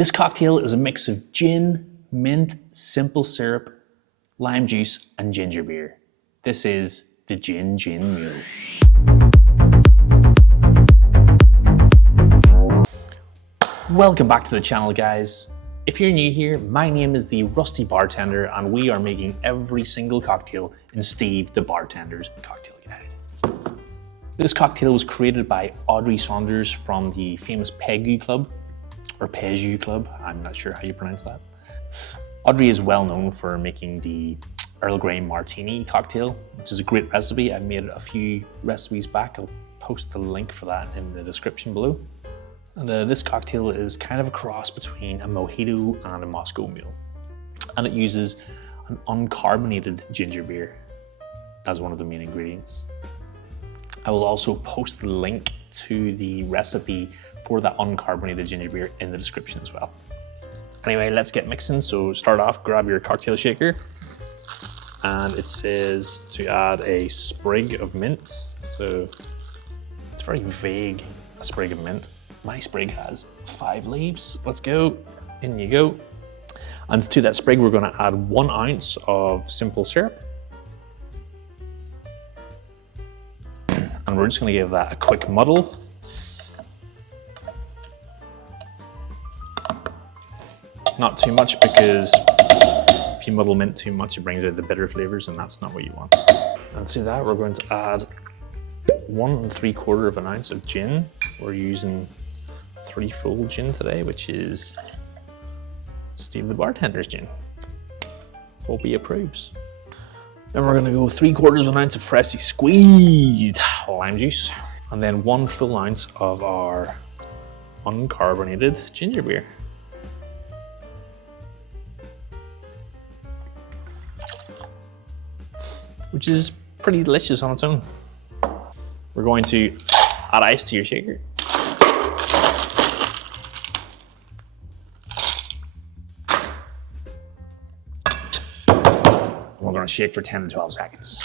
This cocktail is a mix of gin, mint, simple syrup, lime juice, and ginger beer. This is the Gin Mule. Welcome back to the channel, guys. If you're new here, my name is the Rusty Bartender, and we are making every single cocktail in Steve the Bartender's cocktail guide. This cocktail was created by Audrey Saunders from the famous Pegu Club, or Pegu Club, I'm not sure how you pronounce that. Audrey is well known for making the Earl Grey Mar-TEA-ni cocktail, which is a great recipe. I've made a few recipes back. I'll post the link for that in the description below. And this cocktail is kind of a cross between a mojito and a Moscow Mule. And it uses an uncarbonated ginger beer as one of the main ingredients. I will also post the link to the recipe for that uncarbonated ginger beer in the description as well. Anyway, let's get mixing. So start off, grab your cocktail shaker. And it says to add a sprig of mint. So it's very vague, a sprig of mint. My sprig has 5 leaves. Let's go, in you go. And to that sprig, we're gonna add 1 ounce of simple syrup. And we're just gonna give that a quick muddle. Not too much, because if you muddle mint too much, it brings out the bitter flavors, and that's not what you want. And to that, we're going to add 1 3/4 ounce of gin. We're using 3 full gin today, which is Steve the Bartender's gin. Hope he approves. Then we're gonna go 3/4 ounce of freshly squeezed lime juice, and then 1 full ounce of our uncarbonated ginger beer. Which is pretty delicious on its own. We're going to add ice to your shaker. We're going to shake for 10 to 12 seconds.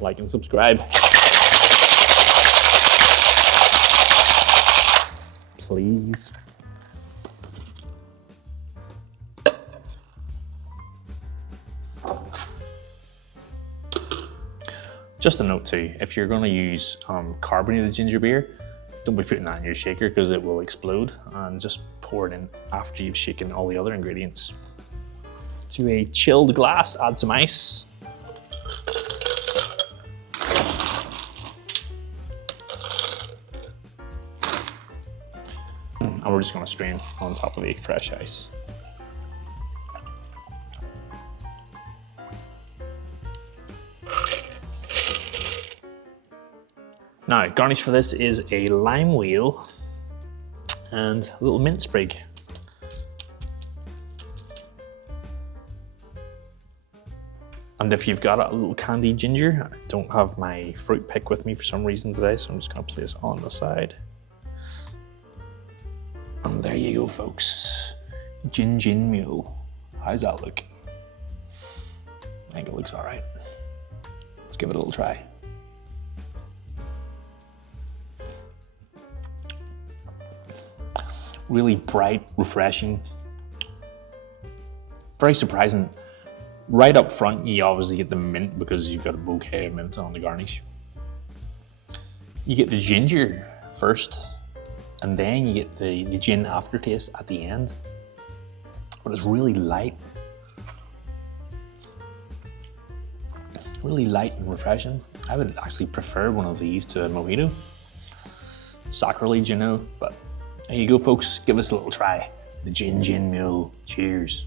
Like and subscribe. Please. Just a note too, if you're going to use carbonated ginger beer, don't be putting that in your shaker because it will explode, and just pour it in after you've shaken all the other ingredients. To a chilled glass, add some ice. And we're just going to strain on top of the fresh ice. Now, garnish for this is a lime wheel and a little mint sprig. And if you've got a little candied ginger, I don't have my fruit pick with me for some reason today, so I'm just gonna place it on the side. And there you go, folks. Gin Mule. How's that look? I think it looks all right. Let's give it a little try. Really bright, refreshing. Very surprising. Right up front, you obviously get the mint because you've got a bouquet of mint on the garnish. You get the ginger first, and then you get the gin aftertaste at the end. But it's really light. Really light and refreshing. I would actually prefer one of these to a mojito. Sacrilege, you know, but there you go, folks. Give us a little try. The Gin Mule. Cheers.